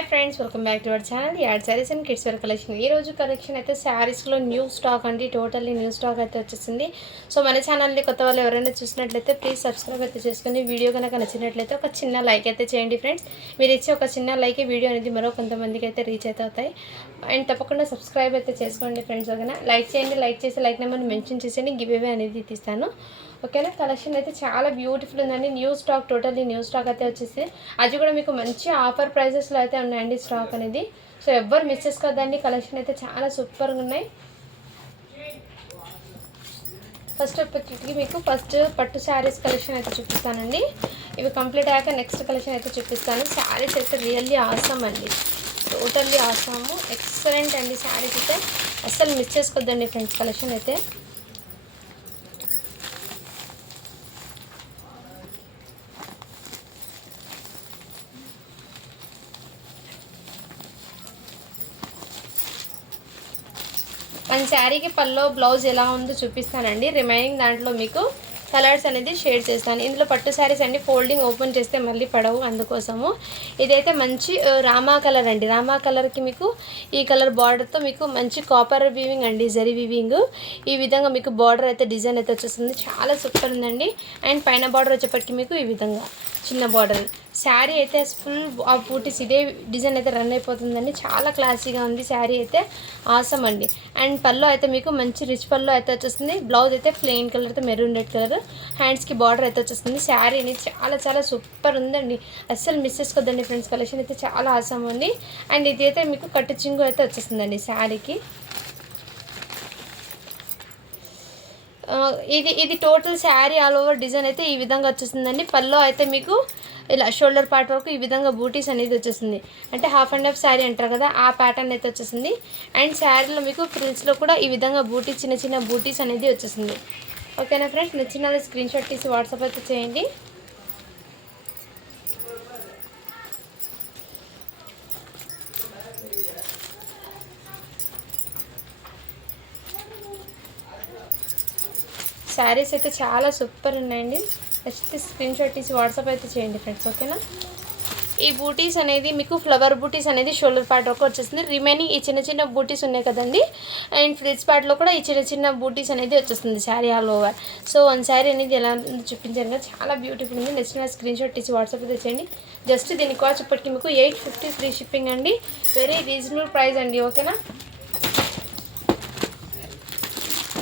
Hi friends, welcome back to our channel యాడ్ sarees and kids wear collection. ఈ రోజు collection అయితే శారీస్లో న్యూ స్టాక్ అండి. టోటల్లీ న్యూ స్టాక్ అయితే వచ్చేసింది. సో మన ఛానల్ని కొత్త వాళ్ళు ఎవరైనా చూసినట్లయితే ప్లీజ్ సబ్స్క్రైబ్ అయితే చేసుకుని వీడియో కనుక నచ్చినట్లయితే ఒక చిన్న లైక్ అయితే చేయండి ఫ్రెండ్స్. మీరు ఇచ్చే ఒక చిన్న లైక్ వీడియో అనేది మరో కొంతమందికి అయితే రీచ్ అయితే అవుతాయి. అండ్ తప్పకుండా సబ్స్క్రైబ్ అయితే చేసుకోండి ఫ్రెండ్స్. ఓకేనా, లైక్ చేయండి. లైక్ చేసి లైక్ నెంబర్ని మెన్షన్ చేసేయండి. గివ్ అవే అనేది తీస్తాను. ఓకేనా, కలెక్షన్ అయితే చాలా బ్యూటిఫుల్ ఉందండి. New stock, totally new stock అయితే వచ్చేసి అది కూడా మీకు మంచి ఆఫర్ ప్రైజెస్లో అయితే ఉన్నాయండి స్టాక్ అనేది. సో ఎవ్వరు మిస్ చేసుకోవద్దండి. కలెక్షన్ అయితే చాలా సూపర్గా ఉన్నాయి. మీకు పట్టు శారీస్ కలెక్షన్ అయితే చూపిస్తానండి. ఇవి కంప్లీట్ అయ్యాక నెక్స్ట్ కలెక్షన్ అయితే చూపిస్తాను. శారీస్ అయితే రియల్లీ ఆసమ్ అండి, టోటల్లీ ఆసమ్, ఎక్సలెంట్ అండి. శారీస్ అయితే అస్సలు మిస్ చేసుకోవద్దండి ఫ్రెండ్స్. కలెక్షన్ అయితే మన శారీకి పల్లో బ్లౌజ్ ఎలా ఉందో చూపిస్తానండి. రిమైనింగ్ దాంట్లో మీకు కలర్స్ అనేది షేర్ చేస్తాను. ఇందులో పట్టు శారీస్ అండి, ఫోల్డింగ్ ఓపెన్ చేస్తే మళ్ళీ పడవు, అందుకోసము. ఇదైతే మంచి రామా కలర్ అండి. రామా కలర్కి మీకు ఈ కలర్ బార్డర్తో మీకు మంచి కాపర్ వీవింగ్ అండి, జరీ వీవింగ్. ఈ విధంగా మీకు బార్డర్ అయితే డిజైన్ అయితే వచ్చేస్తుంది. చాలా సూపర్ ఉందండి. అండ్ పైన బార్డర్ వచ్చేప్పటికి మీకు ఈ విధంగా చిన్న బార్డర్. శారీ అయితే ఫుల్ ఆ బూటీస్ ఇదే డిజైన్ అయితే రన్ అయిపోతుందండి. చాలా క్లాసీగా ఉంది శారీ అయితే, ఆసమ్ అండి. అండ్ పళ్ళు అయితే మీకు మంచి రిచ్ పళ్ళు అయితే వచ్చేస్తుంది. బ్లౌజ్ అయితే ప్లెయిన్ కలర్తో మెరూన్ రెడ్ కలర్, హ్యాండ్స్కి బార్డర్ అయితే వచ్చేస్తుంది. శారీ అనేది చాలా చాలా సూపర్ ఉందండి, అస్సలు మిస్ చేసుకోవద్దండి ఫ్రెండ్స్. కలెక్షన్ అయితే చాలా ఆసమ్ ఉంది. అండ్ ఇది అయితే మీకు కట్టు చింగు అయితే వచ్చేస్తుందండి శారీకి. ఇది total sari all over design అయితే ఈ విధంగా వచ్చేస్తుందండి. పల్లో అయితే మీకు ఇలా షోల్డర్ పార్ట్ వరకు ఈ విధంగా బూటీస్ అనేది వచ్చేసింది. అంటే హాఫ్ అండ్ హాఫ్ శారీ అంటారు కదా, ఆ ప్యాటర్న్ అయితే వచ్చేసింది. అండ్ శారీలో మీకు ఫ్రిల్స్లో కూడా ఈ విధంగా బూటీ, చిన్న చిన్న బూటీస్ అనేది వచ్చేసింది. ఓకేనా ఫ్రెండ్స్, నచ్చిన స్క్రీన్ షాట్ తీసి వాట్సాప్ అయితే చేయండి. శారీస్ అయితే చాలా సూపర్ ఉన్నాయండి. నెక్స్ట్ స్క్రీన్ షాట్ తీసి వాట్సాప్ అయితే చేయండి ఫ్రెండ్స్. ఓకేనా, ఈ బూటీస్ అనేది మీకు ఫ్లవర్ బూటీస్ అనేది షోల్డర్ పార్ట్ వరకు వచ్చేస్తుంది. రిమైనింగ్ ఈ చిన్న చిన్న బూటీస్ ఉన్నాయి కదండి, అండ్ ఫ్రిల్స్ పార్ట్లో కూడా ఈ చిన్న చిన్న బూటీస్ అనేది వచ్చేస్తుంది sari all over. So one sari అనేది ఎలా చూపించాను కదా, చాలా బ్యూటిఫుల్ ఉంది. నెక్స్ట్ స్క్రీన్ షాట్ తీసి వాట్సాప్ అయితే చేయండి. జస్ట్ దీని కాస్ట్ ఇప్పటికి మీకు 850 ఫ్రీ షిప్పింగ్ అండి. వెరీ రీజనబుల్ ప్రైస్ అండి. ఓకేనా,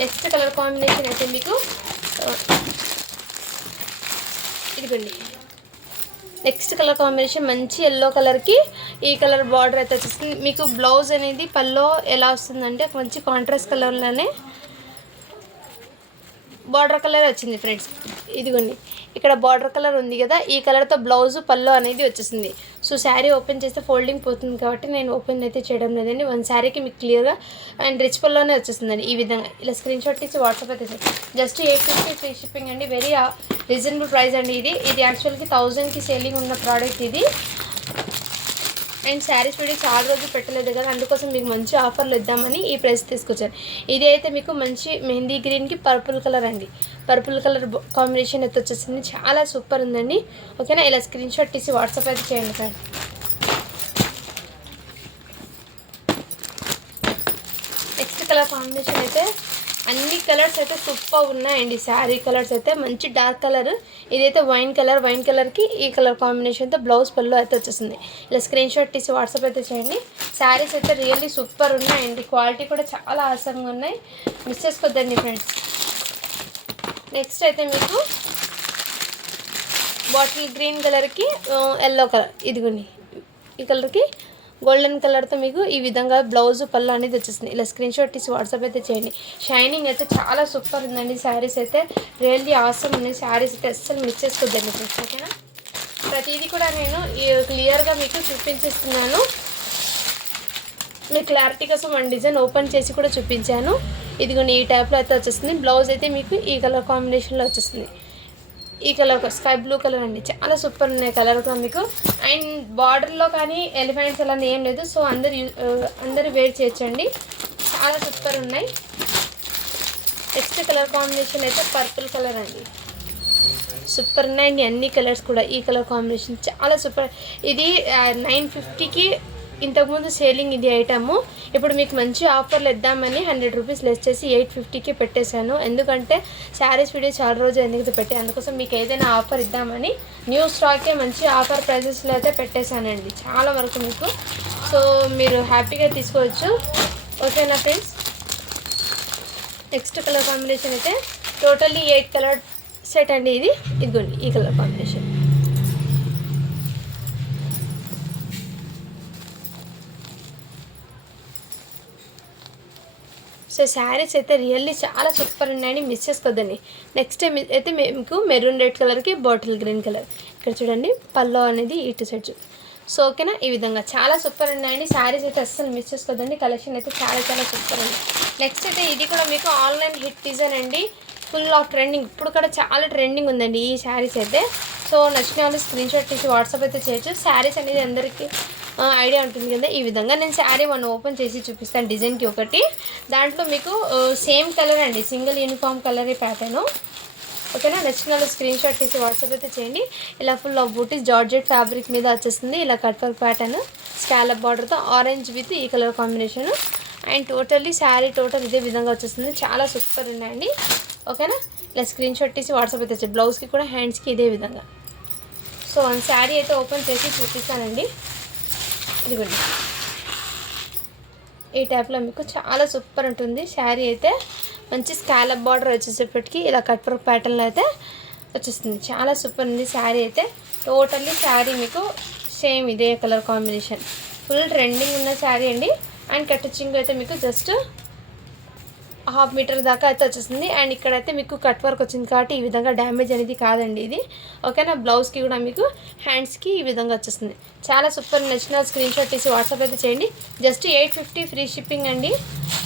నెక్స్ట్ కలర్ కాంబినేషన్ అయితే మీకు ఇదిగోండి. నెక్స్ట్ కలర్ కాంబినేషన్ మంచి ఎల్లో కలర్కి ఈ కలర్ బార్డర్ అయితే వచ్చేస్తుంది. మీకు బ్లౌజ్ అనేది పల్లో ఎలా వస్తుందంటే మంచి కాంట్రాస్ట్ కలర్లోనే బార్డర్ కలర్ వచ్చింది ఫ్రెండ్స్. ఇదిగోండి, ఇక్కడ బార్డర్ కలర్ ఉంది కదా, ఈ కలర్తో బ్లౌజ్ పల్లో అనేది వచ్చేసింది. సో శారీ ఓపెన్ చేస్తే ఫోల్డింగ్ పోతుంది కాబట్టి నేను ఓపెన్ అయితే చేయడం లేదండి. వన్ శారీకి మీకు క్లియర్గా అండ్ రిచ్ పల్లోనే వచ్చేస్తుందండి. ఈ విధంగా ఇలా స్క్రీన్ షాట్ తీసి వాట్సాప్ అయితే జస్ట్ 850 ఫ్రీ షిప్పింగ్ అండి. వెరీ రీజనబుల్ ప్రైస్ అండి. ఇది యాక్చువల్గా 1000కి సేలింగ్ ఉన్న ప్రోడక్ట్ ఇది. అండ్ శారీస్ వీడియో చాలా రోజులు పెట్టలేదు కదా, అందుకోసం మీకు మంచి ఆఫర్లు ఇద్దామని ఈ ప్రైస్ తీసుకొచ్చాను. ఇది అయితే మీకు మంచి మెహందీ గ్రీన్కి పర్పుల్ కలర్ అండి, పర్పుల్ కలర్ కాంబినేషన్ అయితే వచ్చేసింది. చాలా సూపర్ ఉందండి. ఓకేనా, ఇలా స్క్రీన్ షాట్ తీసి వాట్సాప్ అయితే చేయండి సార్. నెక్స్ట్ కలర్ కాంబినేషన్ అయితే అన్ని కలర్స్ అయితే సూపర్ ఉన్నాయండి. శారీ కలర్స్ అయితే మంచి డార్క్ కలర్, ఇదైతే వైన్ కలర్కి ఈ కలర్ కాంబినేషన్తో బ్లౌజ్ పళ్ళు అయితే వచ్చేసింది. ఇలా స్క్రీన్ షాట్ తీసి వాట్సాప్ అయితే చేయండి. శారీస్ అయితే రియల్లీ సూపర్ ఉన్నాయండి. క్వాలిటీ కూడా చాలా ఆసంగా ఉన్నాయి, మిస్ చేసుకోవద్దండి ఫ్రెండ్స్. నెక్స్ట్ అయితే మీకు బాటిల్ గ్రీన్ కలర్కి ఎల్లో కలర్, ఇదిగోండి ఈ కలర్కి గోల్డెన్ కలర్తో మీకు ఈ విధంగా బ్లౌజ్ పళ్ళు అనేది వచ్చేస్తుంది. ఇలా స్క్రీన్ షాట్ తీసి వాట్సాప్ అయితే చేయండి. షైనింగ్ అయితే చాలా సూపర్ ఉందండి. శారీస్ అయితే రియల్లీ ఆసమ్ ఉన్నాయి. శారీస్ అయితే అస్సలు మిస్ చేసుకోవద్దండి ఫ్రెండ్స్. ఓకేనా, ప్రతిదీ కూడా నేను క్లియర్గా మీకు చూపించేస్తున్నాను. మీ క్లారిటీ కోసం వన్ డిజైన్ ఓపెన్ చేసి కూడా చూపించాను. ఇదిగోండి ఈ టైప్లో అయితే వచ్చేస్తుంది. బ్లౌజ్ అయితే మీకు ఈ కలర్ కాంబినేషన్లో వచ్చేస్తుంది. ఈ కలర్ స్కై బ్లూ కలర్ అండి, చాలా సూపర్ ఉన్నాయి కలర్తో మీకు. అండ్ బార్డర్లో కానీ ఎలిఫెంట్స్ అలా ఏం లేదు. సో అందరు వేర్ చేయొచ్చండి, చాలా సూపర్ ఉన్నాయి. నెక్స్ట్ కలర్ కాంబినేషన్ అయితే పర్పుల్ కలర్ అండి. సూపర్ ఉన్నాయండి అన్ని కలర్స్ కూడా. ఈ కలర్ కాంబినేషన్ చాలా సూపర్. ఇది 950కి ఇంతకుముందు సేలింగ్ ఇది ఐటము. ఇప్పుడు మీకు మంచి ఆఫర్లు ఇద్దామని 100 రూపీస్ లెస్ చేసి 850కి పెట్టేశాను. ఎందుకంటే శారీస్ వీడియో చాలా రోజులు ఎందుకు పెట్టి, అందుకోసం మీకు ఏదైనా ఆఫర్ ఇద్దామని న్యూ స్టాకే మంచి ఆఫర్ ప్రైజెస్లో అయితే పెట్టేశానండి చాలా వరకు మీకు. సో మీరు హ్యాపీగా తీసుకోవచ్చు. ఓకేనా ఫ్రెండ్స్. నెక్స్ట్ కలర్ కాంబినేషన్ అయితే టోటల్లీ 8 కలర్ సెట్ అండి. ఇదిగోండి ఈ కలర్ కాంబినేషన్. సో శారీస్ అయితే రియల్లీ చాలా సూపర్ ఉన్నాయని మిస్ చేసుకోద్దండి. నెక్స్ట్ టైం అయితే మీకు మెరూన్ రెడ్ కలర్కి బాటిల్ గ్రీన్ కలర్. ఇక్కడ చూడండి పల్లో అనేది ఇటు సైడ్. సో ఓకేనా, ఈ విధంగా చాలా సూపర్ ఉన్నాయండి శారీస్ అయితే. అస్సలు మిస్ చేసుకోద్దండి. కలెక్షన్ అయితే చాలా చాలా సూపర్ ఉంది. నెక్స్ట్ అయితే ఇది కూడా మీకు ఆన్లైన్ హిట్ డిజైన్ అండి. ఫుల్ ఆఫ్ ట్రెండింగ్, ఇప్పుడు కూడా చాలా ట్రెండింగ్ ఉందండి ఈ శారీస్ అయితే. సో నచ్చిన వాళ్ళు స్క్రీన్ షాట్ తీసి వాట్సాప్ అయితే చేయొచ్చు. శారీస్ అనేది అందరికీ ఐడియా ఉంటుంది కదా. ఈ విధంగా నేను శారీ ఓపెన్ చేసి చూపిస్తాను డిజైన్కి ఒకటి. దాంట్లో మీకు సేమ్ కలర్ అండి, సింగిల్ యూనిఫామ్ కలర్ ప్యాటర్ను. ఓకేనా, నచ్చిన వాళ్ళు స్క్రీన్ షాట్ తీసి వాట్సాప్ అయితే చేయండి. ఇలా full of butis georgette fabric మీద వచ్చేస్తుంది. ఇలా కట్ వర్క్ ప్యాటర్న్ స్కాలప్ బార్డర్తో ఆరెంజ్ విత్ ఈ colour combination. And totally sari total ఇదే విధంగా వచ్చేస్తుంది. చాలా సూపర్ ఉన్నాయండి. ఓకేనా, ఇలా స్క్రీన్ షాట్ తీసి వాట్సాప్ అయితే వచ్చేది. బ్లౌజ్కి కూడా హ్యాండ్స్కి ఇదే విధంగా. సో వన్ శారీ అయితే ఓపెన్ చేసి చూపిస్తానండి. ఇదిగోండి ఈ టైప్లో మీకు చాలా సూపర్ ఉంటుంది శారీ అయితే. మంచి స్కాలప్ బార్డర్ వచ్చేసేపటికి ఇలా కట్ వర్క్ ప్యాటర్న్లో అయితే వచ్చేస్తుంది. చాలా సూపర్ ఉంది శారీ అయితే. టోటల్లీ శారీ మీకు సేమ్ ఇదే కలర్ కాంబినేషన్. ఫుల్ ట్రెండింగ్ ఉన్న శారీ అండి. అండ్ కట్టింగ్ అయితే మీకు జస్ట్ 1/2 మీటర్ దాకా అయితే వచ్చేస్తుంది. అండ్ ఇక్కడైతే మీకు కట్ వర్క్ వచ్చింది కాబట్టి ఈ విధంగా డ్యామేజ్ అనేది కాదండి ఇది. ఓకేనా, బ్లౌజ్కి కూడా మీకు హ్యాండ్స్కి ఈ విధంగా వచ్చేస్తుంది. చాలా సూపర్. నచ్చిన స్క్రీన్ షాట్ తీసి వాట్సాప్ అయితే చేయండి. జస్ట్ 850 ఫ్రీ షిప్పింగ్ అండి.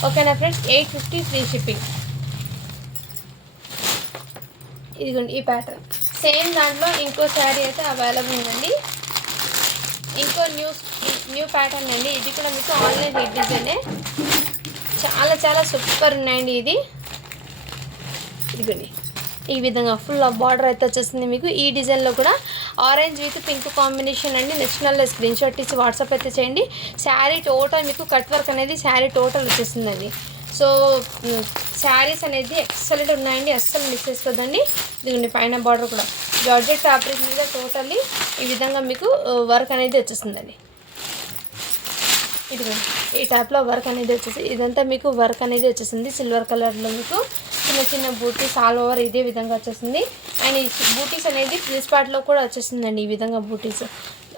ఓకేనా ఫ్రెండ్స్, 850 ఫ్రీ షిప్పింగ్. ఇదిగోండి ఈ ప్యాటర్న్ సేమ్ దాంట్లో ఇంకో శారీ అయితే అవైలబుల్ ఉందండి. ఇంకో న్యూ ప్యాటర్న్ అండి. ఇది కూడా మీకు ఆన్లైన్ హిట్ డిజైనే. చాలా చాలా సూపర్ ఉన్నాయండి ఇది. ఇదిగోండి ఈ విధంగా ఫుల్ ఆఫ్ బార్డర్ అయితే వచ్చేస్తుంది మీకు. ఈ డిజైన్లో కూడా ఆరెంజ్ విత్ పింక్ కాంబినేషన్ అండి. నచ్చిన స్క్రీన్ షాట్ తీసి వాట్సాప్ అయితే చేయండి. శారీ టోటల్ మీకు కట్ వర్క్ అనేది శారీ టోటల్ వచ్చేస్తుందండి. సో శారీస్ అనేది ఎక్సలెంట్ ఉన్నాయండి, అస్సలు మిస్ చేసుకోదండి. ఇదిగోండి పైన బార్డర్ కూడా జార్జెట్ ఫ్యాబ్రిక్ మీద టోటల్లీ ఈ విధంగా మీకు వర్క్ అనేది వచ్చేస్తుందండి. ఇదిగోండి ఈ టైప్లో వర్క్ అనేది వచ్చేసి ఇదంతా మీకు వర్క్ అనేది వచ్చేసింది. సిల్వర్ కలర్లో మీకు చిన్న చిన్న బూటీస్ ఆల్ ఓవర్ ఇదే విధంగా వచ్చేసింది. అండ్ ఈ బూటీస్ అనేది ఫ్రిల్స్ పార్ట్లో కూడా వచ్చేసిందండి. ఈ విధంగా బూటీస్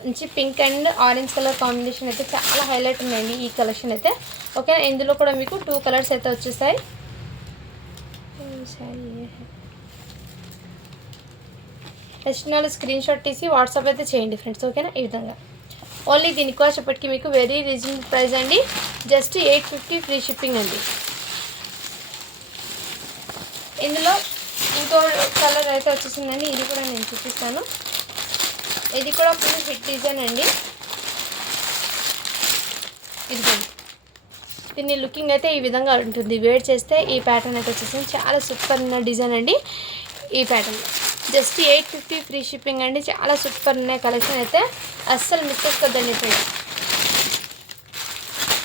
మంచి pink and orange colour combination అయితే చాలా హైలైట్ ఉన్నాయండి ఈ కలెక్షన్ అయితే. ఓకే, ఇందులో కూడా మీకు 2 కలర్స్ అయితే వచ్చేస్తాయి. నచ్చిన స్క్రీన్ షాట్ తీసి వాట్సాప్ అయితే చేయండి ఫ్రెండ్స్. ఓకేనా, ఈ విధంగా ఓన్లీ దీని కాస్ట్ ఇప్పటికి మీకు వెరీ రీజనబుల్ ప్రైస్ అండి. జస్ట్ 850 ఫ్రీ షిప్పింగ్ అండి. ఇందులో ఇంకో కలర్ అయితే వచ్చేసిందండి. ఇది కూడా నేను చూపిస్తాను. ఇది కూడా ఫుల్ హిట్ డిజైన్ అండి. ఇదిగోండి దీన్ని లుకింగ్ అయితే ఈ విధంగా ఉంటుంది. వేర్ చేస్తే ఈ ప్యాటర్న్ అయితే వచ్చేసింది. చాలా సూపర్ ఉన్న డిజైన్ అండి ఈ ప్యాటర్న్. జస్ట్ 850 ఫ్రీ షిప్పింగ్ అండి. చాలా సూపర్ ఉన్నాయి కలెక్షన్ అయితే, అస్సలు మిస్ చేసుకోద్దండి friends.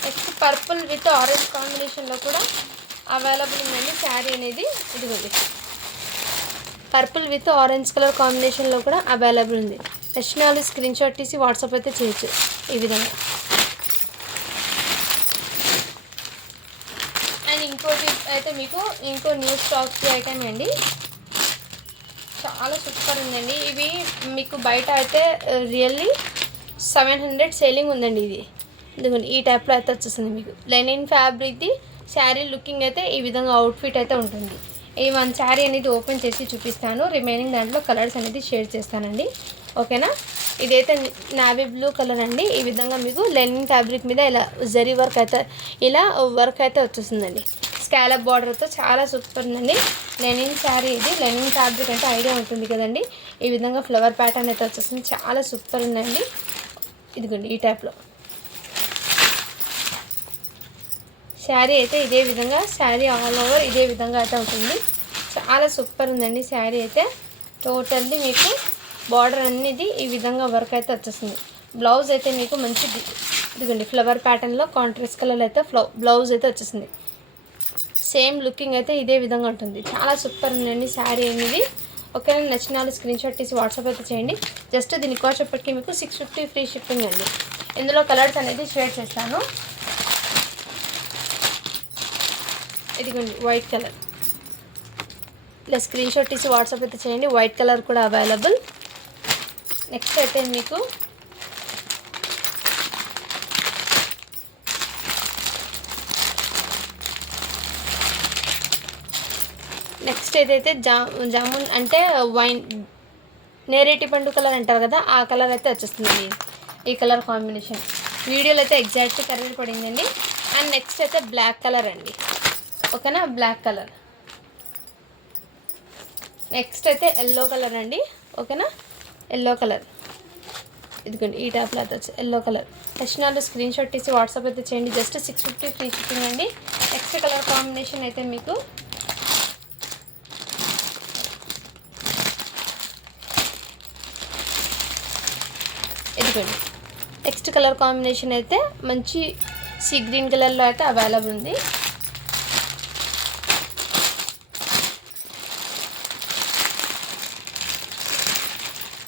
Next purple with orange కాంబినేషన్లో కూడా అవైలబుల్ ఉందండి శారీ అనేది. ఇదిగోండి పర్పుల్ విత్ ఆరెంజ్ కలర్ కాంబినేషన్లో కూడా అవైలబుల్ ఉంది. నచ్చిన వాళ్ళు స్క్రీన్ షాట్ తీసి వాట్సాప్ అయితే చేయొచ్చు. ఈ విధంగా అండ్ ఇంకోటి అయితే మీకు ఇంకో న్యూ స్టాక్ ఐటమ్ అండి. చాలా సూపర్ ఉందండి. ఇవి మీకు బయట అయితే రియల్లీ 700 సేలింగ్ ఉందండి. ఇది ఇదిగోండి ఈ టైప్లో అయితే వచ్చేస్తుంది మీకు. లెనిన్ ఫ్యాబ్రిక్ది శారీ లుకింగ్ అయితే ఈ విధంగా అవుట్ఫిట్ అయితే ఉంటుంది. ఈ వన్ శారీ అనేది ఓపెన్ చేసి చూపిస్తాను. రిమైనింగ్ దాంట్లో కలర్స్ అనేది షేర్ చేస్తానండి. ఓకేనా, ఇదైతే నావీ బ్లూ కలర్ అండి. ఈ విధంగా మీకు లెనిన్ ఫ్యాబ్రిక్ మీద ఇలా జరీ వర్క్ అయితే ఇలా వర్క్ అయితే వచ్చేస్తుందండి. స్కాలప్ బార్డర్తో చాలా సూపర్ ఉందండి. లెనిన్ శారీ ఇది. లెనిన్ ఫ్యాబ్రిక్ అంటే ఐడియా ఉంటుంది కదండి. ఈ విధంగా ఫ్లవర్ ప్యాటర్న్ అయితే వచ్చేస్తుంది. చాలా సూపర్ ఉందండి. ఇదిగోండి ఈ టైప్లో శారీ అయితే ఇదే విధంగా శారీ ఆల్ ఓవర్ ఇదే విధంగా అయితే ఉంటుంది. చాలా సూపర్ ఉందండి శారీ అయితే. టోటల్లీ మీకు బార్డర్ అనేది ఈ విధంగా వర్క్ అయితే వచ్చేస్తుంది. బ్లౌజ్ అయితే మీకు మంచి ఇదిగోండి ఫ్లవర్ ప్యాటర్న్లో కాంట్రాస్ట్ కలర్ అయితే బ్లౌజ్ అయితే వచ్చేసింది. సేమ్ లుకింగ్ అయితే ఇదే విధంగా ఉంటుంది. చాలా సూపర్ ఉందండి శారీ అనేది. ఓకేనా, నచ్చిన వాళ్ళు స్క్రీన్ షాట్ తీసి వాట్సాప్ అయితే చేయండి. జస్ట్ దీని కాస్ట్ చెప్పటికి మీకు 650 ఫ్రీ షిప్పింగ్ అండి. ఇందులో కలర్స్ అనేది షేర్ చేస్తాను. ఇదిగోండి వైట్ కలర్, ఇలా స్క్రీన్ షాట్ తీసి వాట్సాప్ అయితే చేయండి. వైట్ కలర్ కూడా అవైలబుల్. నెక్స్ట్ అయితే మీకు నెక్స్ట్ ఏదైతే జామున్ అంటే వైన్ నేరేటి పండు కలర్ అంటారు కదా, ఆ కలర్ అయితే వచ్చేస్తుంది. ఈ కలర్ కాంబినేషన్ వీడియోలో అయితే ఎగ్జాక్ట్ కలర్ పడిందండి. అండ్ నెక్స్ట్ అయితే బ్లాక్ కలర్ అండి. ఓకేనా, బ్లాక్ కలర్. నెక్స్ట్ అయితే ఎల్లో కలర్ అండి. ఓకేనా, ఎల్లో కలర్. ఇదిగోండి ఈ టాప్లో అయితే వచ్చి ఎల్లో కలర్. నచ్చినాలు స్క్రీన్ షాట్ తీసి వాట్సాప్ అయితే చేయండి. జస్ట్ 650 ఫ్రీ షిప్పింగ్ అండి. నెక్స్ట్ కలర్ కాంబినేషన్ అయితే మీకు ఇదిగోండి. నెక్స్ట్ కలర్ కాంబినేషన్ అయితే మంచి సీ గ్రీన్ కలర్లో అయితే అవైలబుల్ ఉంది.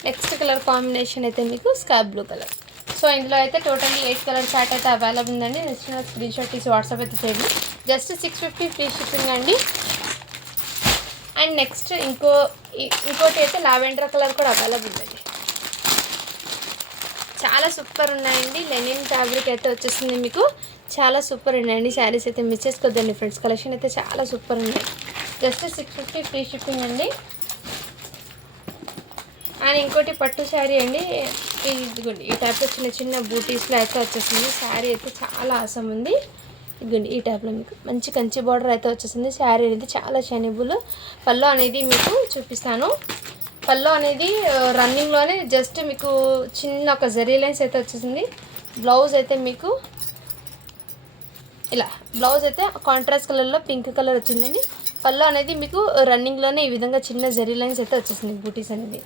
నెక్స్ట్ కలర్ కాంబినేషన్ అయితే మీకు స్కై బ్లూ కలర్. సో ఇందులో అయితే టోటల్లీ 8 కలర్ చార్ట్ అయితే అవైలబుల్ ఉందండి. నచ్చిన స్క్రీన్ షాట్ తీసి వాట్సాప్ అయితే చేయండి. జస్ట్ 650 ఫ్రీ షిప్పింగ్ అండి. అండ్ నెక్స్ట్ ఇంకోటి అయితే లావెండర్ కలర్ కూడా అవైలబుల్ ఉందండి. చాలా సూపర్ ఉన్నాయండి. లెనిన్ ఫ్యాబ్రిక్ అయితే వచ్చేసింది మీకు. చాలా సూపర్ ఉన్నాయండి శారీస్ అయితే. మిస్ చేసుకోవద్దండి ఫ్రెండ్స్. కలెక్షన్ అయితే చాలా సూపర్ ఉన్నాయి. జస్ట్ 650 ఫ్రీ షిప్పింగ్ అండి. అండ్ ఇంకోటి పట్టు శారీ అండి. ఇదిగోండి ఈ టైప్లో చిన్న చిన్న బూటీస్లో అయితే వచ్చేసింది. శారీ అయితే చాలా ఆసం ఉంది. ఇదిగోండి ఈ టైప్లో మీకు మంచి కంచి బార్డర్ అయితే వచ్చేసింది. శారీ అనేది చాలా షైనబుల్. పళ్ళు అనేది మీకు చూపిస్తాను. పళ్ళు అనేది రన్నింగ్లోనే జస్ట్ మీకు చిన్న ఒక జరీ లైన్స్ అయితే వచ్చేసింది. బ్లౌజ్ అయితే మీకు ఇలా బ్లౌజ్ అయితే కాంట్రాస్ట్ కలర్లో పింక్ కలర్ వచ్చిందండి. పళ్ళు అనేది మీకు రన్నింగ్లోనే ఈ విధంగా చిన్న జరీ లైన్స్ అయితే వచ్చేసింది బూటీస్ అనేది.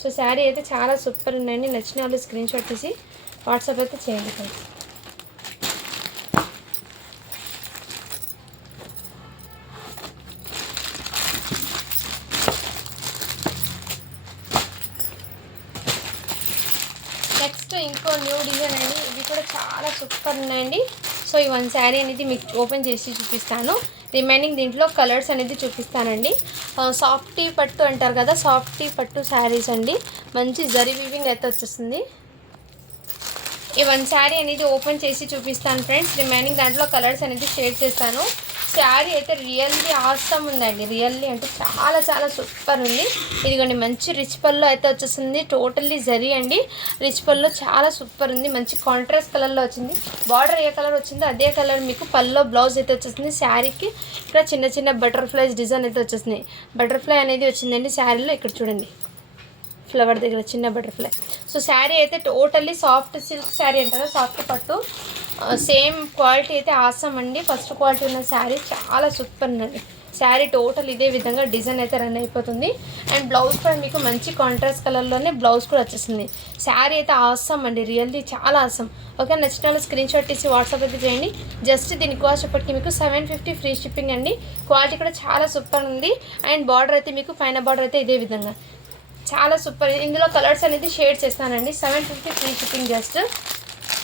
సో శారీ అయితే చాలా సూపర్ ఉందండి. నచ్చిన వాళ్ళు స్క్రీన్ షాట్ తీసి వాట్సాప్ అయితే చేయండి ఫ్రెండ్స్. నెక్స్ట్ ఇంకో న్యూ డిజైన్ అండి. ఇది కూడా చాలా సూపర్ ఉన్నాయండి. సో ఈ వన్ శారీ అనేది మీకు ఓపెన్ చేసి చూపిస్తాను. రిమైనింగ్ దీంట్లో కలర్స్ అనేది చూపిస్తానండి. సాఫ్టీ పట్టు అంటారు కదా, సాఫ్టీ పట్టు శారీస్ అండి. మంచి జరీ వీవింగ్ అయితే వచ్చేస్తుంది. ఈ వన్ శారీ అనేది ఓపెన్ చేసి చూపిస్తాను ఫ్రెండ్స్. రిమైనింగ్ దాంట్లో కలర్స్ అనేది షేర్ చేస్తాను. శారీ అయితే రియల్లీ ఆసమ్ ఉందండి. రియల్లీ అంటే చాలా చాలా సూపర్ ఉంది. ఇదిగోండి మంచి రిచ్ పళ్ళు అయితే వచ్చేసింది. టోటల్లీ జరీ అండి. రిచ్ పళ్ళు చాలా సూపర్ ఉంది. మంచి కాంట్రాస్ట్ కలర్లో వచ్చింది. బార్డర్ ఏ కలర్ వచ్చిందో అదే కలర్ మీకు పళ్ళలో బ్లౌజ్ అయితే వచ్చేసింది. శారీకి ఇక్కడ చిన్న చిన్న బటర్ఫ్లైస్ డిజైన్ అయితే వచ్చేసింది. బటర్ఫ్లై అనేది వచ్చిందండి శారీలో. ఇక్కడ చూడండి ఫ్లవర్ దగ్గర చిన్న బటర్ఫ్లై. సో శారీ అయితే టోటల్లీ సాఫ్ట్ సిల్క్ శారీ అంటారు, సాఫ్ట్ పట్టు. సేమ్ క్వాలిటీ అయితే ఆసమ్ అండి. ఫస్ట్ క్వాలిటీ ఉన్న శారీ చాలా సూపర్ ఉందండి. శారీ టోటల్ ఇదే విధంగా డిజైన్ అయితే రన్ అయిపోతుంది. అండ్ బ్లౌజ్ కూడా మీకు మంచి కాంట్రాస్ట్ కలర్లోనే బ్లౌజ్ కూడా వచ్చేసింది. శారీ అయితే ఆసమ్ అండి. రియల్లీ చాలా ఆసమ్. ఓకే, నచ్చిన వాళ్ళు స్క్రీన్ షాట్ తీసి వాట్సాప్ అయితే చేయండి. జస్ట్ దీని కాస్ట్ ఇప్పటికి మీకు 750 ఫ్రీ షిప్పింగ్ అండి. క్వాలిటీ కూడా చాలా సూపర్ ఉంది. అండ్ బార్డర్ అయితే మీకు పైన బార్డర్ అయితే ఇదే విధంగా చాలా సూపర్. ఇందులో కలర్స్ అనేది షేడ్ చేస్తానండి. 750 ఫ్రీ షిప్పింగ్. జస్ట్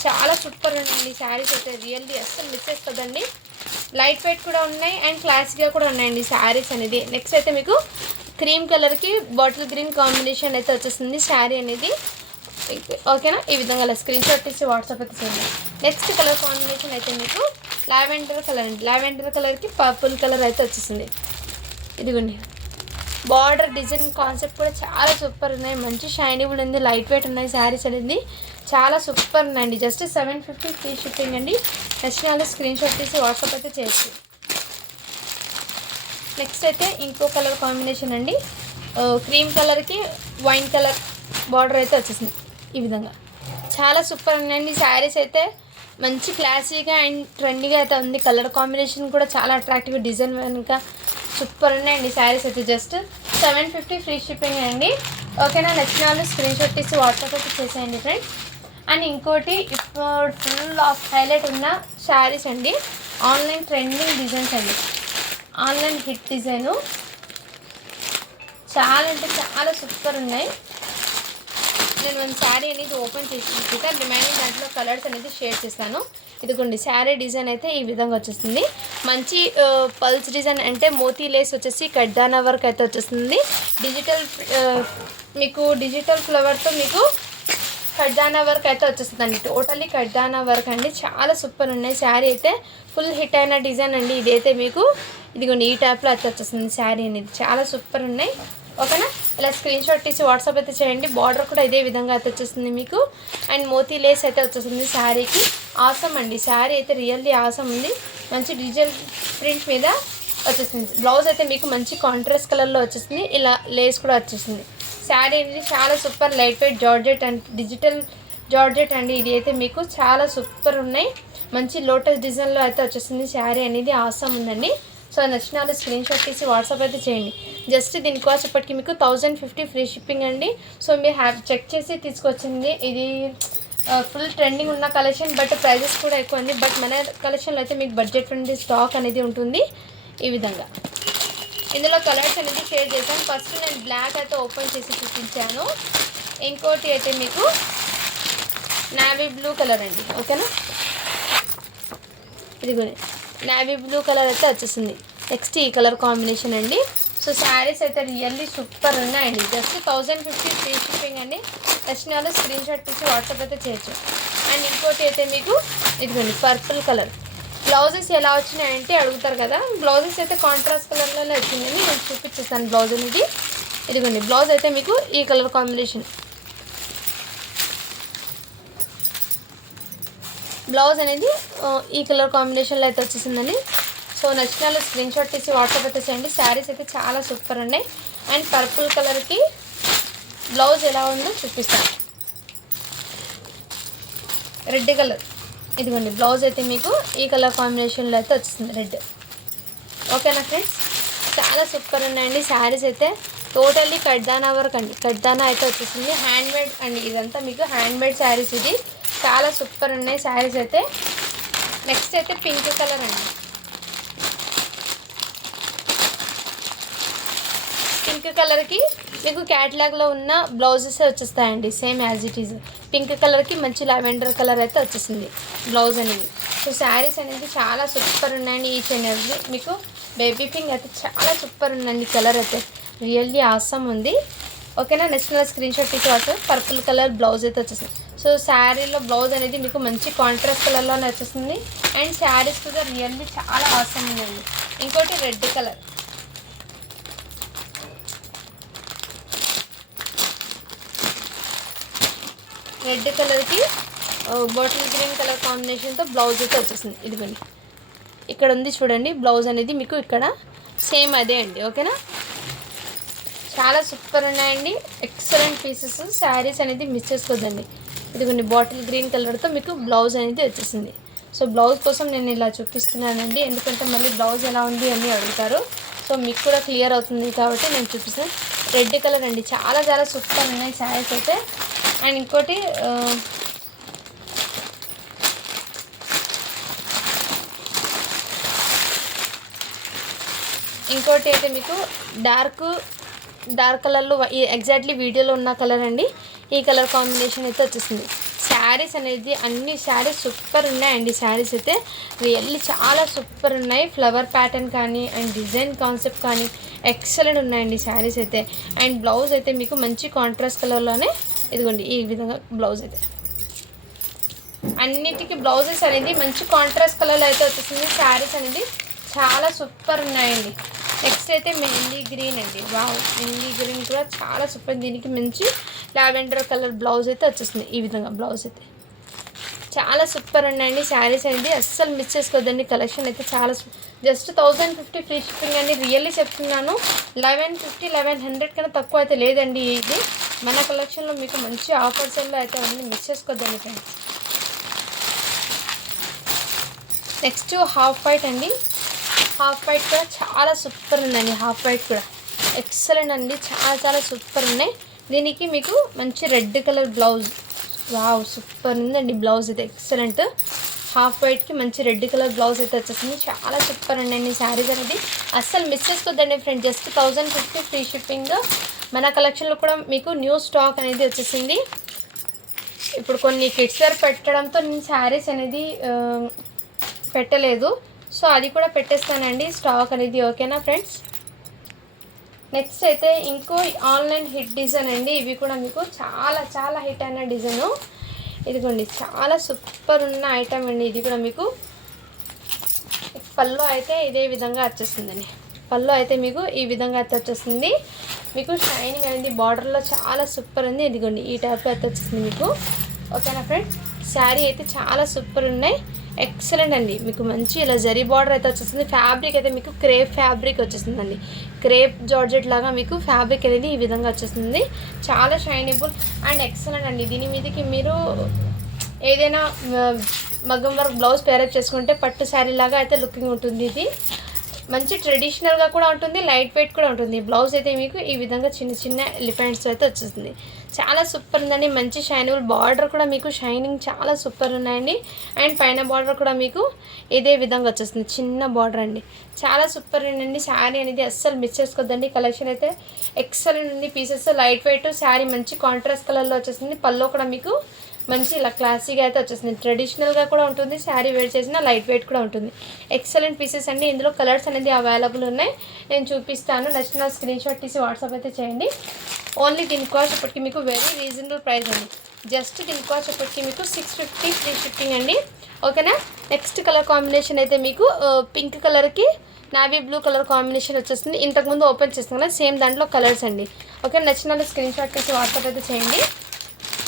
చాలా సూపర్ ఉందండి శారీస్ అయితే. రియల్లీ అస్సలు మిస్ చేసుకోదండి. లైట్ వెయిట్ కూడా ఉన్నాయి అండ్ క్లాసిక్గా కూడా ఉన్నాయండి శారీస్ అనేది. నెక్స్ట్ అయితే మీకు క్రీమ్ కలర్కి బాటిల్ గ్రీన్ కాంబినేషన్ అయితే వచ్చేసింది శారీ అనేది. ఓకేనా, ఈ విధంగా స్క్రీన్ షాట్ తీసి వాట్సాప్ అయితే చేయండి. నెక్స్ట్ కలర్ కాంబినేషన్ అయితే మీకు లావెండర్ కలర్ అండి. లావెండర్ కలర్కి పర్పుల్ కలర్ అయితే వచ్చేసింది. ఇదిగోండి బార్డర్ డిజైన్ కాన్సెప్ట్ కూడా చాలా సూపర్ ఉన్నాయి. మంచి షైనబుల్ ఉంది. లైట్ వెయిట్ ఉన్నాయి శారీస్ అనేది. చాలా సూపర్ ఉన్నాయండి. జస్ట్ 750 ఫ్రీ షిప్పింగ్ అండి. నచ్చిన వాళ్ళు స్క్రీన్ షాట్ తీసి వాట్సాప్ అయితే చేయొచ్చు. నెక్స్ట్ అయితే ఇంకో కలర్ కాంబినేషన్ అండి. క్రీమ్ కలర్కి వైన్ కలర్ బార్డర్ అయితే వచ్చేసింది. ఈ విధంగా చాలా సూపర్ ఉన్నాయండి శారీస్ అయితే. మంచి క్లాసీగా అండ్ ట్రెండీగా అయితే ఉంది. కలర్ కాంబినేషన్ కూడా చాలా అట్రాక్టివ్. డిజైన్ కనుక సూపర్ ఉన్నాయండి శారీస్ అయితే. జస్ట్ 750 ఫ్రీ షిప్పింగ్ అండి. ఓకేనా, నచ్చిన వాళ్ళు స్క్రీన్ షాట్ తీసి వాట్సాప్ అయితే చేసేయండి ఫ్రెండ్స్. అండ్ ఇంకోటి ఇప్పుడు ఫుల్ ఆఫ్ హైలైట్ ఉన్న శారీస్ అండి. ఆన్లైన్ ట్రెండింగ్ డిజైన్స్ అండి, ఆన్లైన్ హిట్ డిజైను. చాలా అంటే చాలా సూపర్ ఉన్నాయి. నేను వన్ శారీ అనేది ఓపెన్ చేసి చూపిస్తాను, రిమైనింగ్ దాంట్లో కలర్స్ అనేది షేర్ చేస్తాను. ఇదిగోండి శారీ డిజైన్ అయితే ఈ విధంగా వచ్చేస్తుంది. మంచి పల్స్ డిజైన్ అంటే మోతీ లేస్ వచ్చేసి కడ్దానా వర్క్ అయితే వచ్చేస్తుంది. డిజిటల్ మీకు డిజిటల్ ఫ్లవర్తో మీకు కడ్దానా వర్క్ అయితే వచ్చేస్తుందండి. టోటల్లీ కడ్దానా వర్క్ అండి. చాలా సూపర్ ఉన్నాయి. శారీ అయితే ఫుల్ హిట్ అయిన డిజైన్ అండి. ఇదైతే మీకు ఇదిగోండి ఈ టైప్లో అయితే వచ్చేస్తుంది శారీ అనేది. చాలా సూపర్ ఉన్నాయి. ఓకేనా, ఇలా స్క్రీన్ షాట్ తీసి వాట్సాప్ అయితే చేయండి. బార్డర్ కూడా ఇదే విధంగా అయితే వచ్చేస్తుంది మీకు. అండ్ మోతీ లేస్ అయితే వచ్చేస్తుంది శారీకి. ఆసమ్ అండి, శారీ అయితే రియల్లీ ఆసమ్ ఉంది. మంచి డిజిటల్ ప్రింట్ మీద వచ్చేస్తుంది. బ్లౌజ్ అయితే మీకు మంచి కాంట్రాస్ట్ కలర్లో వచ్చేస్తుంది. ఇలా లేస్ కూడా వచ్చేస్తుంది. శారీ అనేది చాలా super light weight georgette and digital georgette అండి. ఇది అయితే మీకు చాలా సూపర్ ఉన్నాయి. మంచి లోటస్ డిజైన్లో అయితే వచ్చేస్తుంది. శారీ అనేది ఆసమ్ ఉందండి. సో నచ్చిన వాళ్ళు స్క్రీన్ షాట్ తీసి వాట్సాప్ అయితే చేయండి. జస్ట్ దీని కాస్ట్ ఇప్పటికి మీకు 1050 ఫ్రీ షిప్పింగ్ అండి. సో మీరు చెక్ చేసి తీసుకొచ్చింది. ఇది ఫుల్ ట్రెండింగ్ ఉన్న కలెక్షన్, బట్ ప్రైజెస్ కూడా ఎక్కువ అండి. బట్ మన కలెక్షన్లో అయితే మీకు బడ్జెట్ ఫ్రెండ్లీ స్టాక్ అనేది ఉంటుంది. ఈ విధంగా ఇందులో కలర్స్ అనేది షేర్ చేశాను. ఫస్ట్ నేను బ్లాక్ అయితే ఓపెన్ చేసి చూపించాను. ఇంకోటి అయితే మీకు నావీ బ్లూ కలర్ అండి. ఓకేనా, ఇదిగోండి నావీ బ్లూ కలర్ అయితే వచ్చేసింది. నెక్స్ట్ ఈ కలర్ కాంబినేషన్ అండి. సో శారీస్ అయితే రియల్లీ సూపర్ ఉన్నాయండి. జస్ట్ 1050 ఫ్రీ షిప్పింగ్ అండి. నచ్చిన వాళ్ళు స్క్రీన్ షాట్ తీసి వాట్సాప్ అయితే చేయొచ్చు. అండ్ ఇంకోటి అయితే మీకు ఇదిగోండి పర్పుల్ కలర్. బ్లౌజెస్ ఎలా వచ్చినాయంటే అడుగుతారు కదా. బ్లౌజెస్ అయితే కాంట్రాస్ట్ కలర్లోనే వచ్చిందని నేను చూపించేస్తాను బ్లౌజ్ అనేది. ఇదిగోండి బ్లౌజ్ అయితే మీకు ఈ కలర్ కాంబినేషన్. బ్లౌజ్ అనేది ఈ కలర్ కాంబినేషన్లో అయితే వచ్చేసిందండి. సో నచ్చిన వాళ్ళు స్క్రీన్ షాట్ తీసి వాట్సాప్ అయితే చేయండి. శారీస్ అయితే చాలా సూపర్ ఉన్నాయి. అండ్ పర్పుల్ కలర్కి బ్లౌజ్ ఎలా ఉందో చూపిస్తాను. రెడ్ కలర్, ఇదిగోండి బ్లౌజ్ అయితే మీకు ఈ కలర్ కాంబినేషన్లో అయితే వచ్చేసింది రెడ్. ఓకేనా ఫ్రెండ్స్, చాలా సూపర్ ఉన్నాయండి. శారీస్ అయితే టోటల్లీ కడ్దానా వర్క్ అండి. కడ్దానా అయితే వచ్చేసింది. హ్యాండ్మేడ్ అండి, ఇదంతా మీకు హ్యాండ్మేడ్ శారీస్. ఇది చాలా సూపర్ ఉన్నాయి శారీస్ అయితే. నెక్స్ట్ అయితే పింక్ కలర్ అండి. పింక్ కలర్కి మీకు క్యాటలాగ్లో ఉన్న బ్లౌజెస్ వచ్చేస్తాయండి. Same as it is. Pink కలర్కి మంచి లావెండర్ కలర్ అయితే వచ్చేసింది బ్లౌజ్ అనేది. సో శారీస్ అనేది చాలా సూపర్ ఉన్నాయండి. ఈచ్ అండ్ ఎవ్రీ మీకు బేబీ పింక్ అయితే చాలా సూపర్ ఉందండి. కలర్ అయితే రియల్లీ ఆసమ్ ఉంది. ఓకేనా, నెక్స్ట్ స్క్రీన్ షాట్ తీసి వాట్సాప్. పర్పుల్ కలర్ బ్లౌజ్ అయితే వచ్చేసింది. సో శారీలో బ్లౌజ్ అనేది మీకు మంచి కాంట్రాస్ట్ కలర్లోనే వచ్చేస్తుంది. అండ్ శారీస్ కూడా రియల్లీ చాలా ఆసమ్ ఉందండి. ఇంకోటి రెడ్ కలర్. రెడ్ కలర్కి బాటిల్ గ్రీన్ కలర్ కాంబినేషన్తో బ్లౌజ్ అయితే వచ్చేసింది. ఇదిగోండి ఇక్కడ ఉంది చూడండి బ్లౌజ్ అనేది మీకు ఇక్కడ సేమ్ అదే అండి. ఓకేనా, చాలా సూపర్ ఉన్నాయండి. Excellent pieces. శారీస్ అనేది మిస్ చేసుకోవద్దండి. ఇదిగోండి బాటిల్ గ్రీన్ కలర్తో మీకు బ్లౌజ్ అనేది వచ్చేసింది. సో బ్లౌజ్ కోసం నేను ఇలా చూపిస్తున్నానండి, ఎందుకంటే మళ్ళీ బ్లౌజ్ ఎలా ఉంది అని అడుగుతారు. సో మీకు కూడా క్లియర్ అవుతుంది కాబట్టి నేను చూపిస్తాను. రెడ్ కలర్ అండి, చాలా చాలా సూపర్ ఉన్నాయి శారీస్ అయితే. అండ్ ఇంకోటి అయితే మీకు డార్క్ కలర్లో ఎగ్జాక్ట్లీ వీడియోలో ఉన్న కలర్ అండి. ఈ కలర్ కాంబినేషన్ అయితే వచ్చేసింది. శారీస్ అనేది అన్ని శారీస్ సూపర్ ఉన్నాయండి. శారీస్ అయితే రియల్లీ చాలా సూపర్ ఉన్నాయి. ఫ్లవర్ ప్యాటర్న్ కానీ అండ్ డిజైన్ కాన్సెప్ట్ కానీ ఎక్సలెంట్ ఉన్నాయండి శారీస్ అయితే. అండ్ బ్లౌజ్ అయితే మీకు మంచి కాంట్రాస్ట్ కలర్లోనే ఇదిగోండి ఈ విధంగా బ్లౌజ్ అయితే. అన్నిటికీ బ్లౌజెస్ అనేది మంచి కాంట్రాస్ట్ కలర్లో అయితే వచ్చేసింది. శారీస్ అనేది చాలా సూపర్ ఉన్నాయండి. నెక్స్ట్ అయితే మెహందీ గ్రీన్ అండి. వావ్, మెహందీ గ్రీన్ కూడా చాలా సూపర్. దీనికి మంచి లావెండర్ కలర్ బ్లౌజ్ అయితే వచ్చేస్తుంది. ఈ విధంగా బ్లౌజ్ అయితే చాలా సూపర్ ఉన్నాయండి. శారీస్ అనేది అస్సలు మిస్ చేసుకోవద్దండి. కలెక్షన్ అయితే చాలా జస్ట్ 1050 ఫ్రీ షిప్పింగ్ అండి. రియల్లీ చెప్తున్నాను. 1150 1100 కన్నా తక్కువ అయితే లేదండి. ఇది మన కలెక్షన్లో మీకు మంచి ఆఫర్స్లో అయితే అన్నీ మిస్ చేసుకోవద్దండి ఫ్రెండ్స్. నెక్స్ట్ హాఫ్ వైట్ అండి. హాఫ్ వైట్ కూడా చాలా సూపర్ ఉందండి. హాఫ్ వైట్ కూడా ఎక్సలెంట్ అండి, చాలా చాలా సూపర్ ఉన్నాయి. దీనికి మీకు మంచి red colour blouse, wow super ఉందండి బ్లౌజ్ ఇది ఎక్సలెంట్. హాఫ్ వైట్కి మంచి రెడ్ కలర్ బ్లౌజ్ అయితే వచ్చేసింది, చాలా సూపర్ అండి శారీస్ అనేది. అస్సలు మిస్ చేసుకోవద్దండి ఫ్రెండ్, జస్ట్ 1050 ఫ్రీ షిప్పింగ్. మన కలెక్షన్లో కూడా మీకు న్యూ స్టాక్ అనేది వచ్చేసింది. ఇప్పుడు కొన్ని కిడ్స్ వేర్ పెట్టడంతో నేను శారీస్ అనేది పెట్టలేదు, సో అది కూడా పెట్టేస్తానండి స్టాక్ అనేది. ఓకేనా ఫ్రెండ్స్. నెక్స్ట్ అయితే ఇంకో ఆన్లైన్ హిట్ డిజైన్ అండి. ఇవి కూడా మీకు చాలా చాలా హిట్ అయిన డిజైను. ఇదిగోండి చాలా సూపర్ ఉన్న ఐటమ్ అండి. ఇది కూడా మీకు పళ్ళు అయితే ఇదే విధంగా వచ్చేస్తుందండి. పళ్ళు అయితే మీకు ఈ విధంగా అయితే వచ్చేస్తుంది. మీకు షైనింగ్ అనేది బార్డర్లో చాలా సూపర్ ఉంది. ఇదిగోండి ఈ టైప్లో అయితే వచ్చేస్తుంది మీకు. ఓకేనా ఫ్రెండ్స్. శారీ అయితే చాలా సూపర్ ఉన్నాయి, ఎక్సలెంట్ అండి. మీకు మంచి ఇలా జరీ బార్డర్ అయితే వచ్చేస్తుంది. ఫ్యాబ్రిక్ అయితే మీకు క్రేప్ ఫ్యాబ్రిక్ వచ్చేస్తుందండి. క్రేప్ జార్జెట్ లాగా మీకు ఫ్యాబ్రిక్ అనేది ఈ విధంగా వచ్చేస్తుంది. చాలా షైనబుల్ అండ్ ఎక్సలెంట్ అండి. దీని మీదకి మీరు ఏదైనా మగ్గం వర్క్ బ్లౌజ్ పేరప్ చేసుకుంటే పట్టు శారీ లాగా అయితే లుకింగ్ ఉంటుంది. ఇది మంచి ట్రెడిషనల్గా కూడా ఉంటుంది, లైట్ వెయిట్ కూడా ఉంటుంది. బ్లౌజ్ అయితే మీకు ఈ విధంగా చిన్న చిన్న ఎలిఫెంట్స్ అయితే వచ్చేస్తుంది. చాలా సూపర్ ఉందండి. మంచి షైనబుల్ బార్డర్ కూడా మీకు షైనింగ్ చాలా సూపర్ ఉన్నాయండి. అండ్ పైన బార్డర్ కూడా మీకు ఇదే విధంగా వచ్చేస్తుంది, చిన్న బార్డర్ అండి. చాలా సూపర్ అండి శారీ అనేది, అస్సలు మిస్ చేసుకోవద్దండి. కలెక్షన్ అయితే ఎక్సలెంట్ ఉంది. పీసెస్ లైట్ వెయిట్, శారీ మంచి కాంట్రాస్ట్ కలర్లో వచ్చేస్తుంది. పళ్ళు కూడా మీకు మంచి ఇలా క్లాసీగా అయితే వచ్చేస్తుంది. ట్రెడిషనల్గా కూడా ఉంటుంది, శారీ వేర్ చేసిన లైట్ వెయిట్ కూడా ఉంటుంది. ఎక్సలెంట్ పీసెస్ అండి. ఇందులో కలర్స్ అనేది అవైలబుల్ ఉన్నాయి, నేను చూపిస్తాను. నచ్చిన స్క్రీన్ షాట్ తీసి వాట్సాప్ అయితే చేయండి. ఓన్లీ దీని కాస్ట్ ఇప్పటికి మీకు వెరీ రీజనబుల్ ప్రైస్ అండి. జస్ట్ దీని కాస్ట్ ఇప్పటికి మీకు 650 ఫ్రీ షిప్పింగ్ అండి. ఓకేనా. నెక్స్ట్ కలర్ కాంబినేషన్ అయితే మీకు పింక్ కలర్కి నావీ బ్లూ కలర్ కాంబినేషన్ వచ్చేస్తుంది. ఇంతకుముందు ఓపెన్ చేస్తాం కదా సేమ్ దాంట్లో కలర్స్ అండి. ఓకే, నచ్చిన స్క్రీన్ షాట్ తీసి వాట్సాప్ అయితే చేయండి.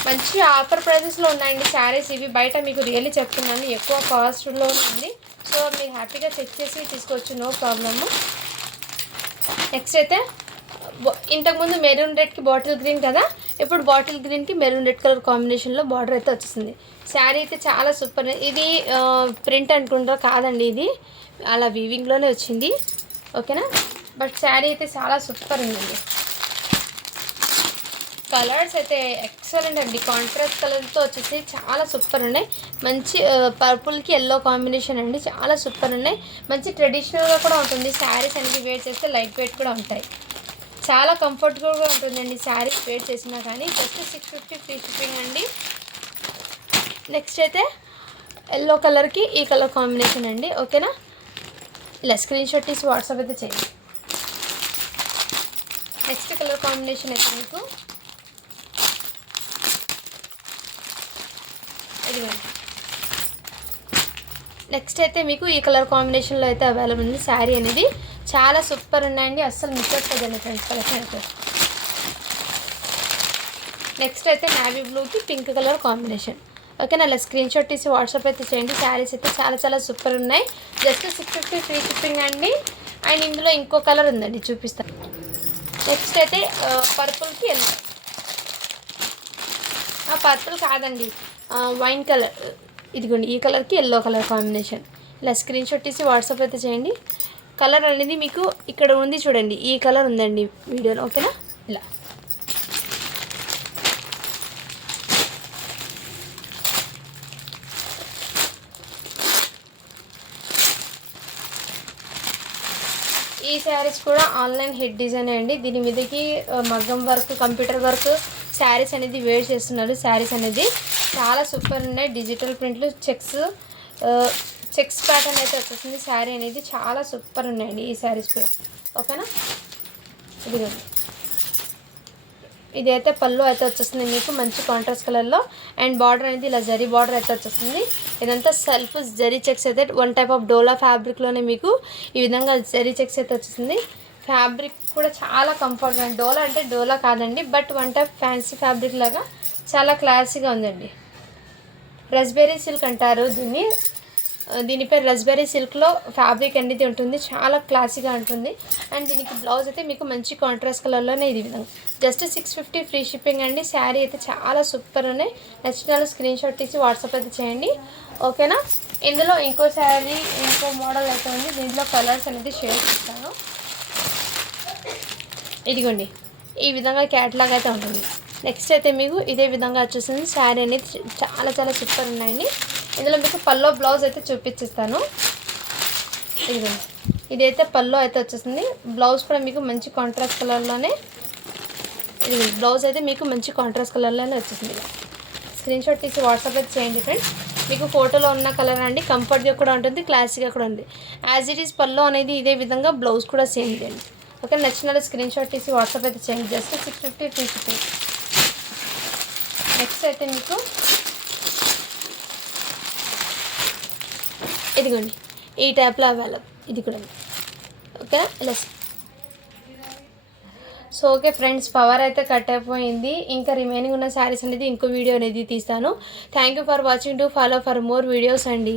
మంచి ఆఫర్ ప్రైజెస్లో ఉన్నాయండి శారీస్ ఇవి. బయట మీకు రియల్లీ చెప్తున్నాను, ఎక్కువ కాస్ట్లో ఉంది. సో మీరు హ్యాపీగా చెక్ చేసి తీసుకోవచ్చు, నో ప్రాబ్లము. నెక్స్ట్ అయితే ఇంతకుముందు మెరూన్ రెడ్కి బాటిల్ గ్రీన్ కదా, ఇప్పుడు బాటిల్ గ్రీన్కి మెరూన్ రెడ్ కలర్ కాంబినేషన్లో బార్డర్ అయితే వచ్చేసింది. శారీ అయితే చాలా సూపర్. ఇది ప్రింట్ అనుకుంటారా, కాదండి, ఇది అలా వీవింగ్లోనే వచ్చింది. ఓకేనా. బట్ శారీ అయితే చాలా సూపర్ ఉందండి. కలర్స్ అయితే ఎక్సలెంట్ అండి. కాంట్రాస్ట్ కలర్తో వచ్చేసి చాలా సూపర్ ఉన్నాయి. మంచి పర్పుల్కి ఎల్లో కాంబినేషన్ అండి, చాలా సూపర్ ఉన్నాయి. మంచి ట్రెడిషనల్గా కూడా ఉంటుంది. శారీస్ అనేది వేర్ చేస్తే లైట్ వెయిట్ కూడా ఉంటాయి, చాలా కంఫర్టబుల్గా ఉంటుందండి శారీస్ వేర్ చేసినా కానీ. జస్ట్ 650 ఫ్రీ షిప్పింగ్ అండి. నెక్స్ట్ అయితే ఎల్లో కలర్కి ఈ కలర్ కాంబినేషన్ అండి. ఓకేనా. ఇలా స్క్రీన్ షాట్ తీసి వాట్సాప్ అయితే చేయండి. నెక్స్ట్ కలర్ కాంబినేషన్ అయితే మీకు నెక్స్ట్ అయితే మీకు ఈ కలర్ కాంబినేషన్లో అయితే అవైలబుల్ ఉంది. శారీ అనేది చాలా సూపర్ ఉన్నాయండి, అస్సలు మిస్ చేసుకోదండి ఫ్రెండ్స్ కలెక్షన్ అయితే. నెక్స్ట్ అయితే నావీ బ్లూకి పింక్ కలర్ కాంబినేషన్. ఓకేనా. అలా స్క్రీన్ షాట్ తీసి వాట్సాప్ అయితే చేయండి. శారీస్ అయితే చాలా చాలా సూపర్ ఉన్నాయి. జస్ట్ 650 ఫ్రీ షిప్పింగ్ అండి. అండ్ ఇందులో ఇంకో కలర్ ఉందండి, చూపిస్తాను. నెక్స్ట్ అయితే పర్పుల్కి ఎల్లో, పర్పుల్ కాదండి, వైన్ కలర్. ఇదిగోండి ఈ కలర్కి ఎల్లో కలర్ కాంబినేషన్. ఇలా స్క్రీన్ షాట్ తీసి వాట్సాప్ అయితే చేయండి. కలర్ అనేది మీకు ఇక్కడ ఉంది చూడండి, ఈ కలర్ ఉందండి వీడియోలో. ఓకేనా. ఇలా ఈ శారీస్ కూడా ఆన్లైన్ హిట్ డిజైన్ అండి. దీని మీదకి మగ్గం వర్క్, కంప్యూటర్ వర్క్ శారీస్ అనేది వేర్ చేస్తున్నారు. శారీస్ అనేది చాలా సూపర్ ఉన్నాయి. డిజిటల్ ప్రింట్లు, చెక్స్ ప్యాటర్న్ అయితే వచ్చేసింది. శారీ అనేది చాలా సూపర్ ఉన్నాయండి ఈ శారీస్ కూడా. ఓకేనా. ఇదిగోండి, ఇదైతే పళ్ళు అయితే వచ్చేస్తుంది మీకు మంచి కాంట్రాస్ట్ కలర్లో. అండ్ బార్డర్ అనేది ఇలా జరీ బార్డర్ అయితే వచ్చేస్తుంది. ఇదంతా సెల్ఫ్ జరీ చెక్స్ అయితే వన్ టైప్ ఆఫ్ డోలా ఫ్యాబ్రిక్లోనే మీకు ఈ విధంగా జరీ చెక్స్ అయితే వచ్చేసింది. ఫ్యాబ్రిక్ కూడా చాలా కంఫర్ట్గా, డోలా అంటే డోలా కాదండి, but one type fancy fabric లాగా చాలా క్లాసీగా ఉందండి. రస్బెర్రీ సిల్క్ అంటారు దీన్ని. దీని పేరు రస్బెర్రీ సిల్క్లో ఫ్యాబ్రిక్ అనేది ఉంటుంది, చాలా క్లాసీగా ఉంటుంది. అండ్ దీనికి బ్లౌజ్ అయితే మీకు మంచి కాంట్రాస్ట్ కలర్లోనే ఇది విధంగా. జస్ట్ 650 ఫ్రీ షిప్పింగ్ అండి. శారీ అయితే చాలా సూపర్ ఉన్నాయి. నచ్చిన స్క్రీన్ షాట్ తీసి వాట్సాప్ అయితే చేయండి. ఓకేనా. ఇందులో ఇంకో శారీ, ఇంకో మోడల్ అయితే ఉంది. దీంట్లో కలర్స్ అనేది షేర్ చేస్తాను. ఇదిగోండి ఈ విధంగా క్యాట్లాగ్ అయితే ఉంటుంది. నెక్స్ట్ అయితే మీకు ఇదే విధంగా వచ్చేసింది. శారీ అనేది చాలా చాలా సూపర్ ఉన్నాయండి. ఇందులో మీకు పల్లో బ్లౌజ్ అయితే చూపించిస్తాను. ఇదిగోండి ఇదైతే పల్లో అయితే వచ్చేసింది. బ్లౌజ్ కూడా మీకు మంచి కాంట్రాస్ట్ కలర్లోనే, ఇది బ్లౌజ్ అయితే మీకు మంచి కాంట్రాస్ట్ కలర్లోనే వచ్చేసింది. స్క్రీన్ షాట్ తీసి వాట్సాప్ అయితే చేయండి ఫ్రెండ్స్. మీకు ఫోటోలో ఉన్న కలర్ అండి, కంఫర్ట్గా కూడా ఉంటుంది, క్లాసీగా కూడా ఉంది. యాజ్ ఇట్ ఈస్ పల్లో అనేది ఇదే విధంగా, బ్లౌజ్ కూడా సేమ్ ఇదే అండి. ఓకే, నచ్చిన స్క్రీన్ షాట్ తీసి వాట్సాప్ అయితే చేయండి. జస్ట్ 650 350. నెక్స్ట్ అయితే మీకు ఇదిగోండి ఈ టైప్లో అవైలబుల్, ఇది కూడా ఓకేనా ఇలా. సో ఓకే ఫ్రెండ్స్, పవర్ అయితే కట్ అయిపోయింది. ఇంకా రిమైనింగ్ ఉన్న శారీస్ అనేది ఇంకో వీడియో అనేది తీస్తాను. Thank you for watching. To follow for more videos అండి.